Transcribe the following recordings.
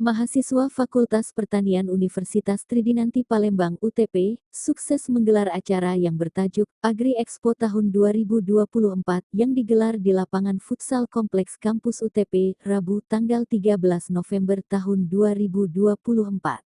Mahasiswa Fakultas Pertanian Universitas Tridinanti Palembang UTP, sukses menggelar acara yang bertajuk Agri Expo tahun 2024 yang digelar di lapangan futsal Kompleks Kampus UTP, Rabu tanggal 13 November tahun 2024.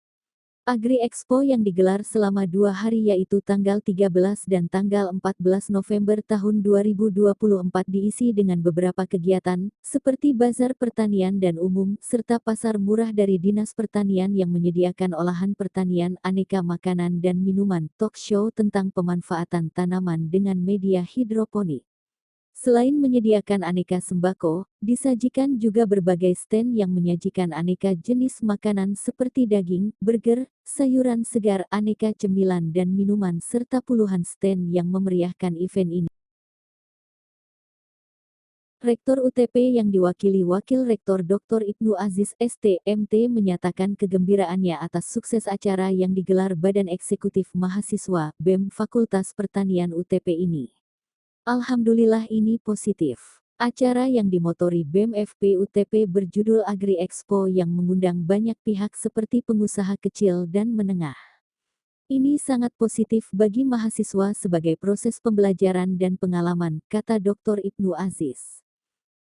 Agri Expo yang digelar selama 2 hari yaitu tanggal 13 dan tanggal 14 November tahun 2024 diisi dengan beberapa kegiatan, seperti bazar pertanian dan umum, serta pasar murah dari Dinas Pertanian yang menyediakan olahan pertanian, aneka makanan dan minuman, talk show tentang pemanfaatan tanaman dengan media hidroponik. Selain menyediakan aneka sembako, disajikan juga berbagai stand yang menyajikan aneka jenis makanan seperti daging, burger, sayuran segar, aneka cemilan dan minuman serta puluhan stand yang memeriahkan event ini. Rektor UTP yang diwakili Wakil Rektor Dr. Ibnu Aziz STMT menyatakan kegembiraannya atas sukses acara yang digelar Badan Eksekutif Mahasiswa BEM Fakultas Pertanian UTP ini. Alhamdulillah ini positif. Acara yang dimotori BEM FP UTP berjudul Agri Expo yang mengundang banyak pihak seperti pengusaha kecil dan menengah. Ini sangat positif bagi mahasiswa sebagai proses pembelajaran dan pengalaman, kata Dr. Ibnu Aziz.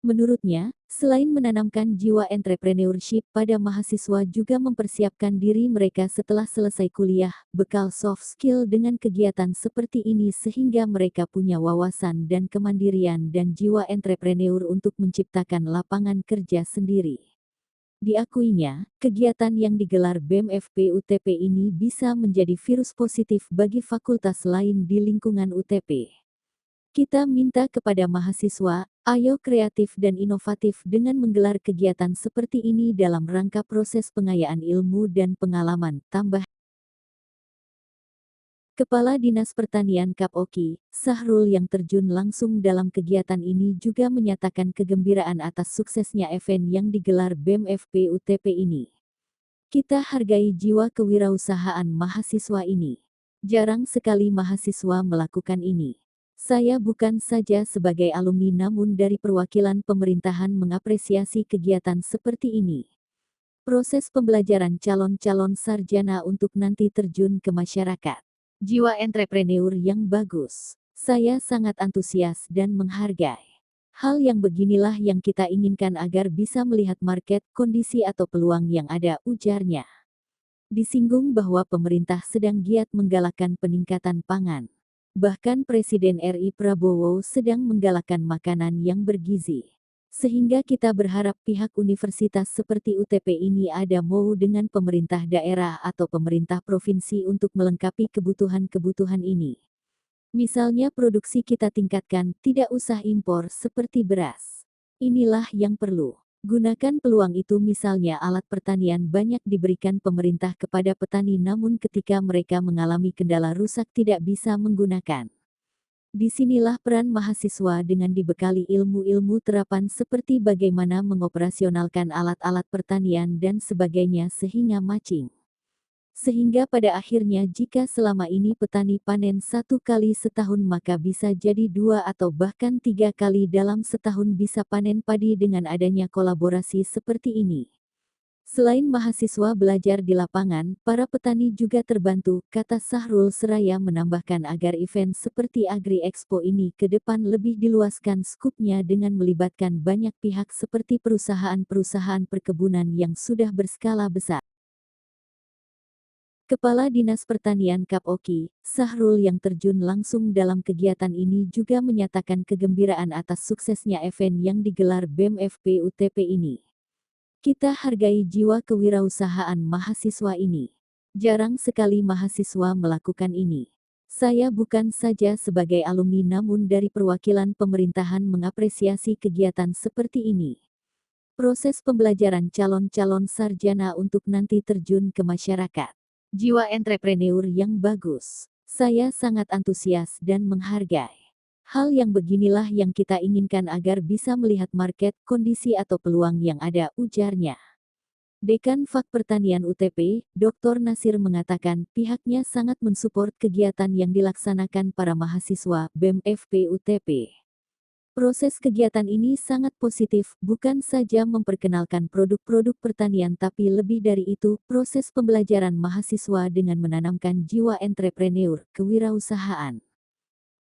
Menurutnya, selain menanamkan jiwa entrepreneurship pada mahasiswa juga mempersiapkan diri mereka setelah selesai kuliah, bekal soft skill dengan kegiatan seperti ini sehingga mereka punya wawasan dan kemandirian dan jiwa entrepreneur untuk menciptakan lapangan kerja sendiri. Diakuinya, kegiatan yang digelar BEM FP UTP ini bisa menjadi virus positif bagi fakultas lain di lingkungan UTP. Kita minta kepada mahasiswa, ayo kreatif dan inovatif dengan menggelar kegiatan seperti ini dalam rangka proses pengayaan ilmu dan pengalaman, tambah Kepala Dinas Pertanian Kapoki, Sahrul yang terjun langsung dalam kegiatan ini juga menyatakan kegembiraan atas suksesnya event yang digelar BEM FP UTP ini. Kita hargai jiwa kewirausahaan mahasiswa ini. Jarang sekali mahasiswa melakukan ini. Saya bukan saja sebagai alumni namun dari perwakilan pemerintahan mengapresiasi kegiatan seperti ini. Proses pembelajaran calon-calon sarjana untuk nanti terjun ke masyarakat. Jiwa entrepreneur yang bagus. Saya sangat antusias dan menghargai. Hal yang beginilah yang kita inginkan agar bisa melihat market, kondisi atau peluang yang ada, ujarnya. Disinggung bahwa pemerintah sedang giat menggalakkan peningkatan pangan. Bahkan Presiden RI Prabowo sedang menggalakkan makanan yang bergizi. Sehingga kita berharap pihak universitas seperti UTP ini ada mau dengan pemerintah daerah atau pemerintah provinsi untuk melengkapi kebutuhan-kebutuhan ini. Misalnya produksi kita tingkatkan, tidak usah impor seperti beras. Inilah yang perlu. Gunakan peluang itu misalnya alat pertanian banyak diberikan pemerintah kepada petani namun ketika mereka mengalami kendala rusak tidak bisa menggunakan. Disinilah peran mahasiswa dengan dibekali ilmu-ilmu terapan seperti bagaimana mengoperasionalkan alat-alat pertanian dan sebagainya sehingga matching. Sehingga pada akhirnya jika selama ini petani panen 1 kali setahun maka bisa jadi 2 atau bahkan 3 kali dalam setahun bisa panen padi dengan adanya kolaborasi seperti ini. Selain mahasiswa belajar di lapangan, para petani juga terbantu, kata Sahrul seraya menambahkan agar event seperti Agri Expo ini ke depan lebih diluaskan skupnya dengan melibatkan banyak pihak seperti perusahaan-perusahaan perkebunan yang sudah berskala besar. Kepala Dinas Pertanian Kapoki, Sahrul yang terjun langsung dalam kegiatan ini juga menyatakan kegembiraan atas suksesnya event yang digelar BEM FP UTP ini. Kita hargai jiwa kewirausahaan mahasiswa ini. Jarang sekali mahasiswa melakukan ini. Saya bukan saja sebagai alumni namun dari perwakilan pemerintahan mengapresiasi kegiatan seperti ini. Proses pembelajaran calon-calon sarjana untuk nanti terjun ke masyarakat. Jiwa entrepreneur yang bagus. Saya sangat antusias dan menghargai. Hal yang beginilah yang kita inginkan agar bisa melihat market, kondisi atau peluang yang ada, ujarnya. Dekan Fak Pertanian UTP, Dr. Nasir mengatakan pihaknya sangat mensupport kegiatan yang dilaksanakan para mahasiswa BEM FP UTP. Proses kegiatan ini sangat positif, bukan saja memperkenalkan produk-produk pertanian tapi lebih dari itu, proses pembelajaran mahasiswa dengan menanamkan jiwa entrepreneur, kewirausahaan.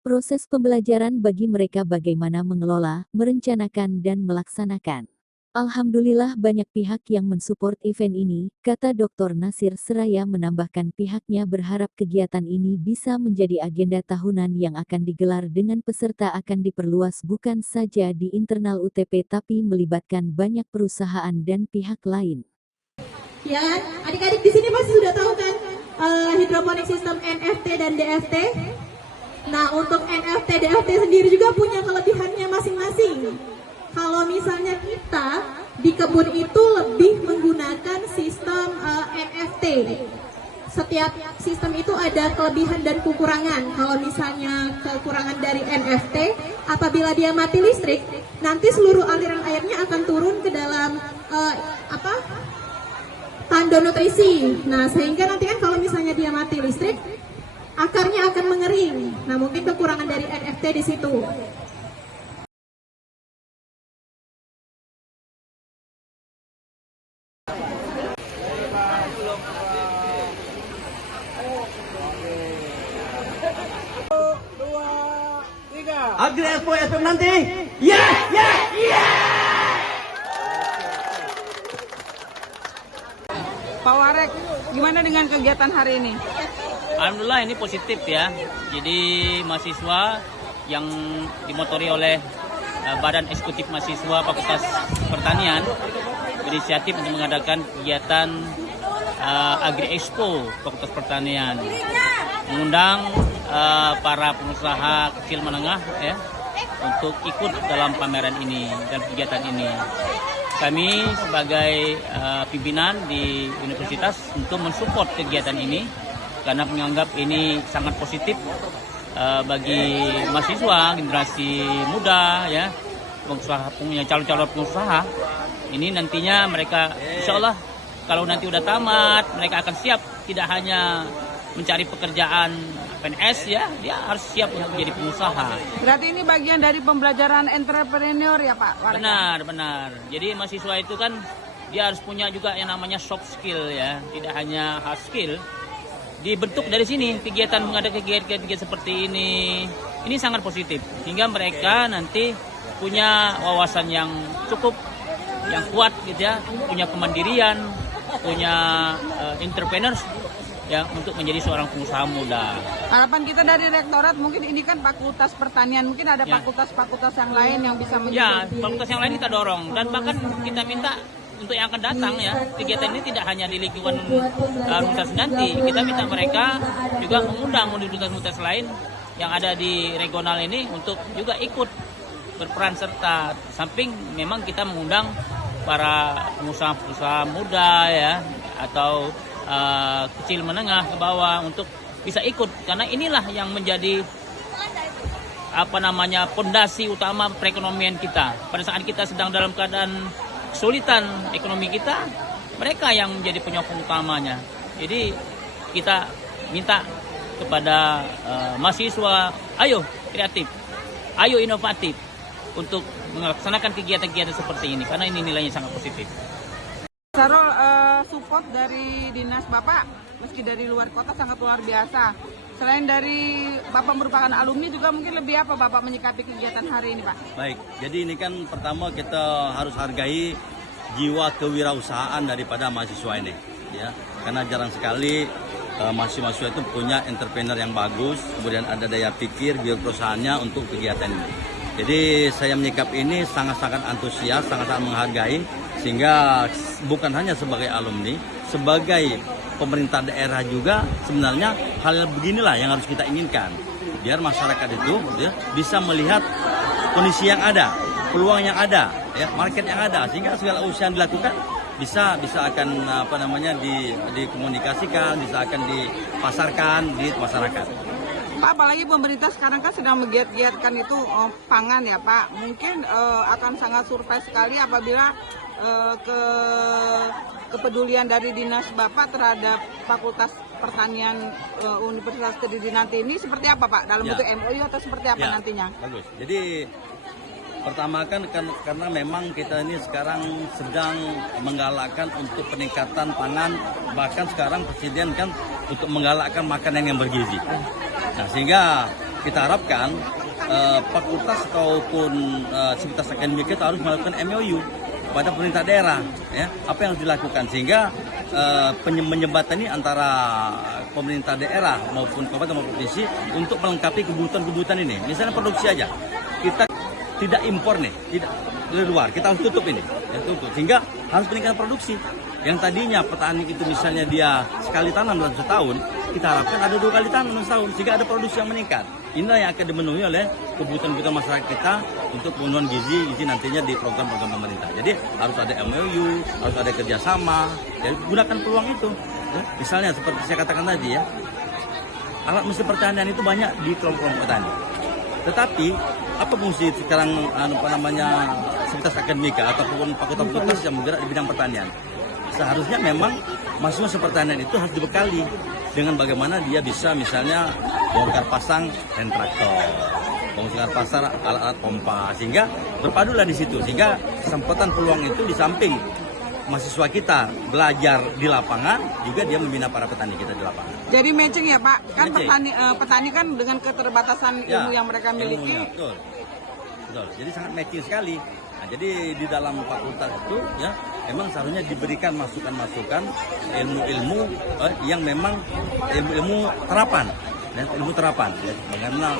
Proses pembelajaran bagi mereka bagaimana mengelola, merencanakan dan melaksanakan. Alhamdulillah banyak pihak yang mensupport event ini, kata Dr. Nasir seraya menambahkan pihaknya berharap kegiatan ini bisa menjadi agenda tahunan yang akan digelar dengan peserta akan diperluas bukan saja di internal UTP tapi melibatkan banyak perusahaan dan pihak lain. Ya, adik-adik di sini pasti sudah tahu kan hidroponik sistem NFT dan DFT. Nah, untuk NFT, DFT sendiri juga punya kelebihannya masing-masing. Kalau misalnya kita di kebun itu lebih menggunakan sistem NFT. Setiap sistem itu ada kelebihan dan kekurangan. Kalau misalnya kekurangan dari NFT, apabila dia mati listrik, nanti seluruh aliran airnya akan turun ke dalam tanda nutrisi. Nah, sehingga nanti kan kalau misalnya dia mati listrik, akarnya akan mengering. Nah, mungkin kekurangan dari NFT di situ. Agri Expo FM nanti, yes, yes, yes. Pak Warek, gimana dengan kegiatan hari ini? Alhamdulillah ini positif ya. Jadi mahasiswa yang dimotori oleh Badan Eksekutif Mahasiswa Fakultas Pertanian berinisiatif untuk mengadakan kegiatan Agri Expo Fakultas Pertanian, mengundang para pengusaha kecil menengah ya untuk ikut dalam pameran ini dan kegiatan ini. Kami sebagai pimpinan di universitas untuk mensupport kegiatan ini karena menganggap ini sangat positif bagi mahasiswa generasi muda ya, pengusaha punya calon-calon pengusaha. Ini nantinya mereka insya Allah kalau nanti udah tamat mereka akan siap tidak hanya mencari pekerjaan PNS ya, dia harus siap untuk menjadi pengusaha. Berarti ini bagian dari pembelajaran entrepreneur ya Pak Warek? Benar. Jadi mahasiswa itu kan dia harus punya juga yang namanya soft skill ya, tidak hanya hard skill. Dibentuk dari sini kegiatan mengadakan kegiatan seperti ini sangat positif hingga mereka nanti punya wawasan yang cukup, yang kuat gitu ya, punya kemandirian, punya entrepreneurs ya untuk menjadi seorang pengusaha muda. Harapan kita dari rektorat mungkin ini kan fakultas pertanian, mungkin ada fakultas-fakultas yang lain yang bisa menjadi. Ya, fakultas yang lain kita dorong dan bahkan kita minta untuk yang akan datang ya, kegiatan ini tidak hanya di lingkungan universitas nanti, kita minta mereka juga mengundang universitas lain yang ada di regional ini untuk juga ikut berperan serta. Samping memang kita mengundang para pengusaha-pengusaha muda ya atau kecil menengah ke bawah untuk bisa ikut karena inilah yang menjadi pondasi utama perekonomian kita. Pada saat kita sedang dalam keadaan kesulitan ekonomi kita, mereka yang menjadi penyokong utamanya. Jadi kita minta kepada mahasiswa, ayo kreatif, ayo inovatif untuk melaksanakan kegiatan-kegiatan seperti ini karena ini nilainya sangat positif. Sarul, support dari dinas Bapak meski dari luar kota sangat luar biasa. Selain dari Bapak merupakan alumni juga mungkin lebih apa Bapak menyikapi kegiatan hari ini Pak? Baik, jadi ini kan pertama kita harus hargai jiwa kewirausahaan daripada mahasiswa ini, ya. Karena jarang sekali mahasiswa itu punya entrepreneur yang bagus, kemudian ada daya pikir perusahaannya untuk kegiatan ini. Jadi saya menyikap ini sangat-sangat antusias, sangat-sangat menghargai, sehingga bukan hanya sebagai alumni, sebagai pemerintah daerah juga sebenarnya hal beginilah yang harus kita inginkan. Biar masyarakat itu ya, bisa melihat kondisi yang ada, peluang yang ada, ya, market yang ada, sehingga segala usaha yang dilakukan bisa akan dikomunikasikan, bisa akan dipasarkan di masyarakat. Pak, apalagi pemerintah sekarang kan sedang menggiat-giatkan itu pangan ya Pak. Mungkin akan sangat surprise sekali apabila kepedulian dari dinas Bapak terhadap Fakultas Pertanian Universitas Kediri nanti ini seperti apa Pak? Dalam bentuk MOU atau seperti apa nantinya? Bagus. Jadi Pertama kan karena memang kita ini sekarang sedang menggalakkan untuk peningkatan pangan, bahkan sekarang Presiden kan untuk menggalakkan makanan yang bergizi. Nah, sehingga kita harapkan fakultas ataupun sivitas akademik kita harus melakukan MOU kepada pemerintah daerah, ya, apa yang harus dilakukan sehingga menyembatani antara pemerintah daerah maupun kabupaten maupun provinsi untuk melengkapi kebutuhan ini. Misalnya produksi aja, kita tidak impor nih, tidak dari luar, kita harus tutup ini, ya, tutup. Sehingga harus meningkatkan produksi. Yang tadinya petani itu misalnya dia sekali tanam dalam setahun, kita harapkan ada 2 kali tanam dalam setahun, sehingga ada produksi yang meningkat. Inilah yang akan dipenuhi oleh kebutuhan masyarakat kita untuk pemenuhan gizi nantinya di program-program pemerintah. Jadi harus ada MOU, harus ada kerjasama, jadi gunakan peluang itu. Ya. Misalnya seperti saya katakan tadi ya, alat mesin pertanian itu banyak di kelompok petani. Tetapi apa fungsi sekarang sivitas akademika ataupun fakultas-fakultas yang bergerak di bidang pertanian? Seharusnya memang mahasiswa pertanian itu harus dibekali dengan bagaimana dia bisa misalnya bongkar pasang hand traktor, bongkar pasang alat-alat pompa, sehingga berpadulah di situ, sehingga kesempatan peluang itu di samping mahasiswa kita belajar di lapangan, juga dia membina para petani kita di lapangan. Jadi matching ya Pak, kan Matching. petani kan dengan keterbatasan ilmu yang mereka miliki. Ilmunya, betul. Jadi sangat matching sekali. Nah, jadi di dalam fakultas itu ya memang seharusnya diberikan masukan-masukan ilmu-ilmu yang memang ilmu terapan. Dan ilmu terapan, ya, bagaimana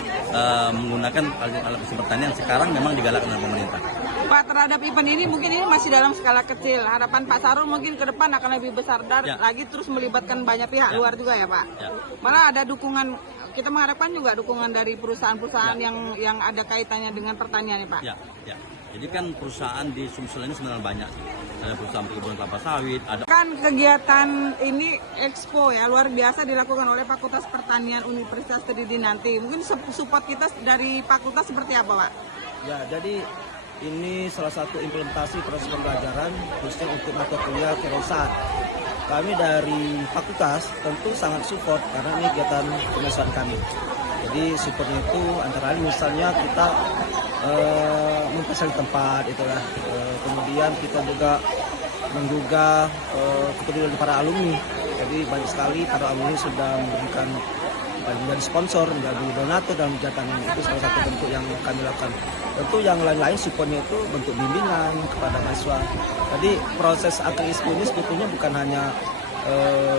menggunakan alat mesin pertanian sekarang memang digalakkan oleh pemerintah. Pak, terhadap event ini mungkin ini masih dalam skala kecil. Harapan Pak Sarul mungkin ke depan akan lebih besar Ya. lagi, terus melibatkan banyak pihak Ya. luar juga ya Pak. Ya. Malah ada dukungan, kita mengharapkan juga dukungan dari perusahaan-perusahaan yang ada kaitannya dengan pertanian nih Pak. Ya. Jadi kan perusahaan di Sumsel ini sebenarnya banyak. Ada perusahaan perkebunan kelapa sawit, ada Kan kegiatan ini expo ya luar biasa dilakukan oleh Fakultas Pertanian Universitas Tridin nanti. Mungkin support kita dari fakultas seperti apa Pak? Ya, jadi ini salah satu implementasi proses pembelajaran khususnya untuk mata kuliah kewirausahaan. Kami dari fakultas tentu sangat support karena ini kegiatan kemahasiswaan kami. Jadi supportnya itu antara lain misalnya kita memfasilitasi tempat itulah, kemudian kita juga menggugah kepedulian para alumni. Jadi banyak sekali para alumni sudah memberikan menjadi sponsor, menjadi donatur dalam kegiatan ini. Itu salah satu bentuk yang kami lakukan. Tentu yang lain-lain supportnya itu bentuk bimbingan kepada mahasiswa. Jadi proses akademik ini sebetulnya bukan hanya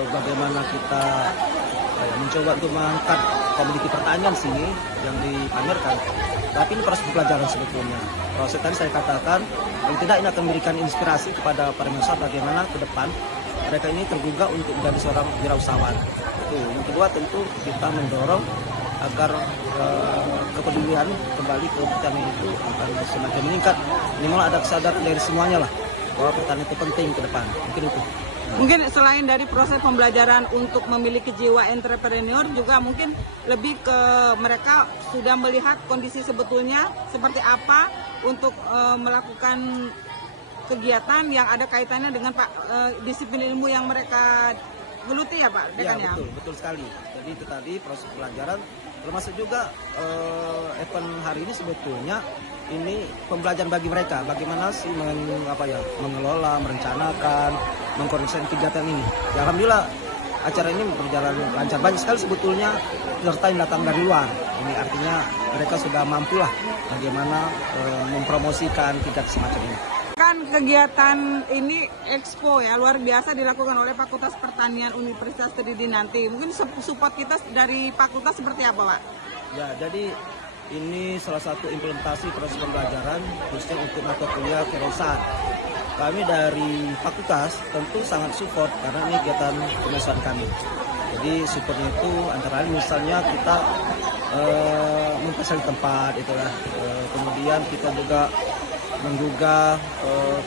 bagaimana kita mencoba untuk mengangkat komoditi pertanian sini yang dipamerkan, tapi ini proses pembelajaran sebetulnya. Proses tadi saya katakan, yang tidak ini akan memberikan inspirasi kepada para mahasiswa bagaimana ke depan mereka ini tergugah untuk menjadi seorang wirausahawan. Itu. Yang kedua tentu kita mendorong agar kepedulian kembali ke pertanian itu akan semakin meningkat. Minimal ada kesadaran dari semuanya lah bahwa pertanian itu penting ke depan. Mungkin itu. Mungkin selain dari proses pembelajaran untuk memiliki jiwa entrepreneur, juga mungkin lebih ke mereka sudah melihat kondisi sebetulnya seperti apa untuk melakukan kegiatan yang ada kaitannya dengan disiplin ilmu yang mereka geluti ya Pak Dekan ya? Betul sekali. Jadi itu tadi proses pelajaran, termasuk juga event hari ini sebetulnya ini pembelajaran bagi mereka bagaimana sih mengelola, merencanakan, mengkoordinasikan kegiatan ini. Ya, alhamdulillah acara ini berjalan lancar. Banyak sekali sebetulnya peserta yang datang dari luar. Ini artinya mereka sudah mampu lah bagaimana mempromosikan kegiatan semacam ini. Kan kegiatan ini expo ya luar biasa dilakukan oleh Fakultas Pertanian Universitas Tridin nanti. Mungkin support kita dari fakultas seperti apa Pak? Ya, jadi ini salah satu implementasi proses pembelajaran khususnya untuk mata kuliah kewirausahaan. Kami dari fakultas tentu sangat support karena ini kegiatan kemahasiswaan kami. Jadi supportnya itu antara lain misalnya kita memfasilitasi tempat itulah, kemudian kita juga menggugah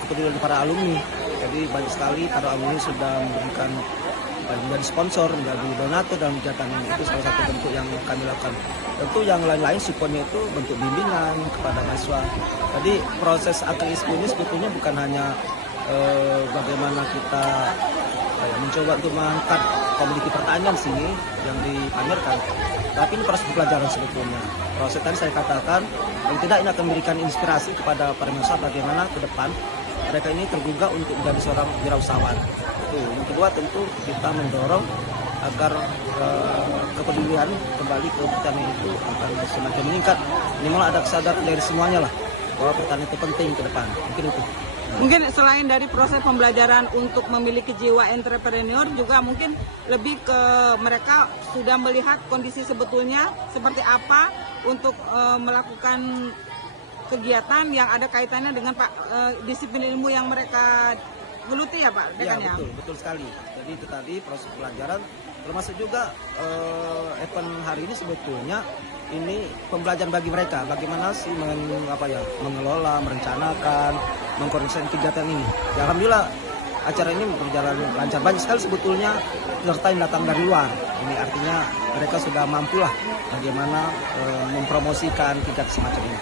kepedulian para alumni. Jadi banyak sekali para alumni sudah memberikan menjadi sponsor, menjadi donatur dalam kegiatan ini. Itu salah satu bentuk yang kami lakukan. Tentu yang lain-lain supportnya itu bentuk bimbingan kepada mahasiswa. Jadi proses akademik ini sebetulnya bukan hanya bagaimana kita mencoba untuk mengangkat komoditi pertanian sini yang dipamerkan. Tapi ini proses pembelajaran sebetulnya. Proses tadi saya katakan, paling tidak ini akan memberikan inspirasi kepada para mahasiswa bagaimana ke depan mereka ini tergugah untuk menjadi seorang wirausahawan. Yang kedua tentu kita mendorong agar kepedulian kembali ke pertanian itu akan semakin meningkat. Minimal ada kesadaran dari semuanya lah bahwa pertanian itu penting ke depan. Mungkin itu. Mungkin selain dari proses pembelajaran untuk memiliki jiwa entrepreneur juga mungkin lebih ke mereka sudah melihat kondisi sebetulnya seperti apa untuk melakukan kegiatan yang ada kaitannya dengan disiplin ilmu yang mereka geluti ya Pak Dekan ya? Betul sekali. Jadi itu tadi proses pelajaran termasuk juga event hari ini sebetulnya ini pembelajaran bagi mereka bagaimana sih mengelola, merencanakan, mengkoordinasikan kegiatan ini. Ya, alhamdulillah acara ini berjalan lancar, banyak sekali sebetulnya peserta yang datang dari luar. Ini artinya mereka sudah mampu lah bagaimana mempromosikan kegiatan semacam ini.